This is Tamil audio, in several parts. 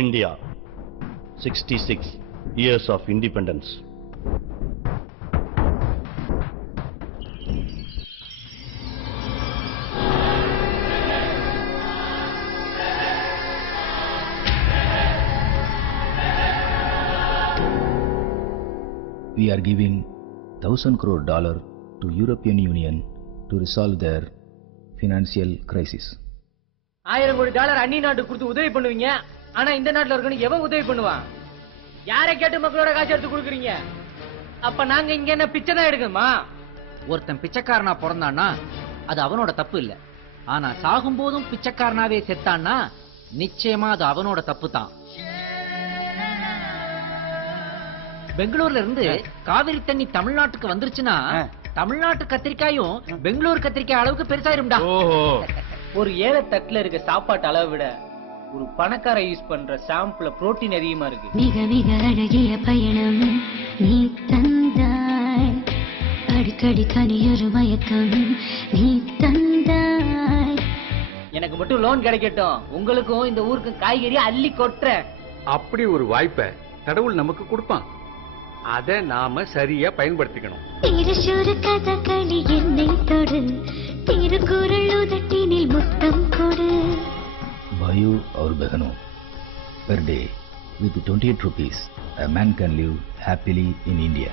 India, 66 years of independence. We are giving $1,000 crore to European Union to resolve their financial crisis. $1000 கோடி அந்நிய நாட்டுக்கு கொடுத்து உதவி பண்ணுவீங்க. ஆனா இந்த நாட்டுல இருக்கணும் எவன் உதவி பண்ணுவான்? யாரை கேட்டு மக்களோட காசு எடுத்து கொடுக்குறீங்க? அப்ப நாங்க இங்க என்ன பிச்சை தான் எடுக்கணுமா? ஒருத்தன் பிச்சைக்காரனா பிறந்தான்னா அது அவனோட தப்பு இல்ல. ஆனா சாகும் போதும் பிச்சைக்காரனாவே செத்தான்னா நிச்சயமா அது அவனோட தப்பு தான். பெங்களூர்ல இருந்து காவிரி தண்ணி தமிழ்நாட்டுக்கு வந்துருச்சுன்னா தமிழ்நாட்டு கத்திரிக்காயும் பெங்களூர் கத்திரிக்காய் அளவுக்கு பெருசாயிரும்டா. ஒரு ஏழை தட்டுல இருக்க சாப்பாட்டு அளவை விட ஒரு பணக்கார யூஸ் பண்ற ஷாம்புல புரோட்டீன் அதிகமா இருக்கு. மிக மிக அழகிய பயணம் நீ தந்தாய், அடிக்கடி தனியொரு மயக்கம் நீ தந்தாய். எனக்கு மட்டும் லோன் கிடைக்கட்டும், உங்களுக்கும் இந்த ஊருக்கு காய்கறி அள்ளி கொட்டுறேன். அப்படி ஒரு வாய்ப்பை கடவுள் நமக்கு கொடுப்பான். அதை நாம சரியா பயன்படுத்திக்கணும். திருச்சூரு கதகளி என்னை தொடு, திருக்குறள் உதட்டினில் முத்தம் கொடு. Bhaiyo aur behano, per day with 28 rupees, a man can live happily in India.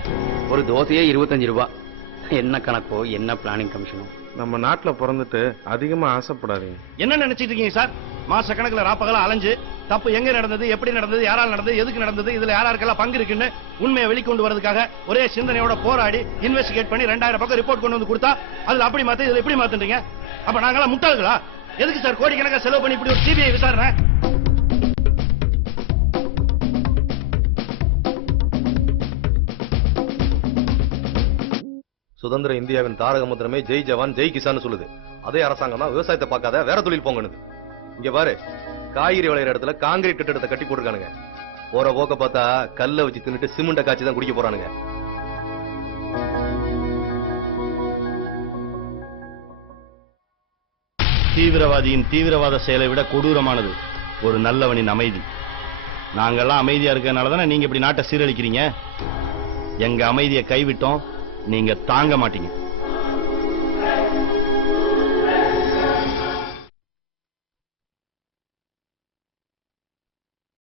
ஒரு தோசையே 25 ரூபாய். என்ன கணக்கோ என்ன பிளானிங் கமிஷனோ. நம்ம நாட்டுல பிறந்துட்டு அதிகமா ஆசைப்படாதீங்க. என்ன நினைச்சிட்டு இருக்கீங்க சார்? மாச கணக்குல ராப்பகல அலைஞ்சு தப்பு எங்க நடந்தது, எப்படி நடந்தது, யாரால் நடந்தது, எதுக்கு நடந்தது, இதுல யாராருக்கெல்லாம் பங்கு இருக்குன்னு உண்மையை வெளிக்கொண்டு வரதுக்காக ஒரே சிந்தனையோட போராடி இன்வெஸ்டிகேட் பண்ணி 2000 பக்கம் ரிப்போர்ட் கொண்டு வந்து கொடுத்தா அதுல அப்படி மாத்த இதுல எப்படி மாத்துறீங்க? அப்ப நாங்கெல்லாம் முட்டாள்களா? எதுக்கு சார் கோடிக்கணக்கா செலவு பண்ணி இப்படி ஒரு சிபிஐ விசாரணை? சுதந்திர இந்தியாவின் தாரக மந்திரமே ஜெய் ஜவான் ஜெய் கிசான் சொல்லுது. அதே அரசாங்கம் தான் விவசாயத்தை பார்க்காத வேற தொழில் போங்கன்னு. இங்க பாரு, காய்கறி விளையிற இடத்துல காங்கிரீட் கட்டிடத்தை கட்டி போட்டுருக்கானுங்க. போற போக்க பார்த்தா கல்ல வச்சு தின்னுட்டு சிமெண்ட காய்ச்சி தான் குடிக்க போறானுங்க. தீவிரவாதியின் தீவிரவாத செயலை விட கொடூரமானது ஒரு நல்லவனின் அமைதி. நாங்கெல்லாம் அமைதியா இருக்கறனால தானே நீங்க இப்படி நாட்டை சீரழிக்கிறீங்க. எங்க அமைதியை கைவிட்டோம், நீங்க தாங்க மாட்டீங்க.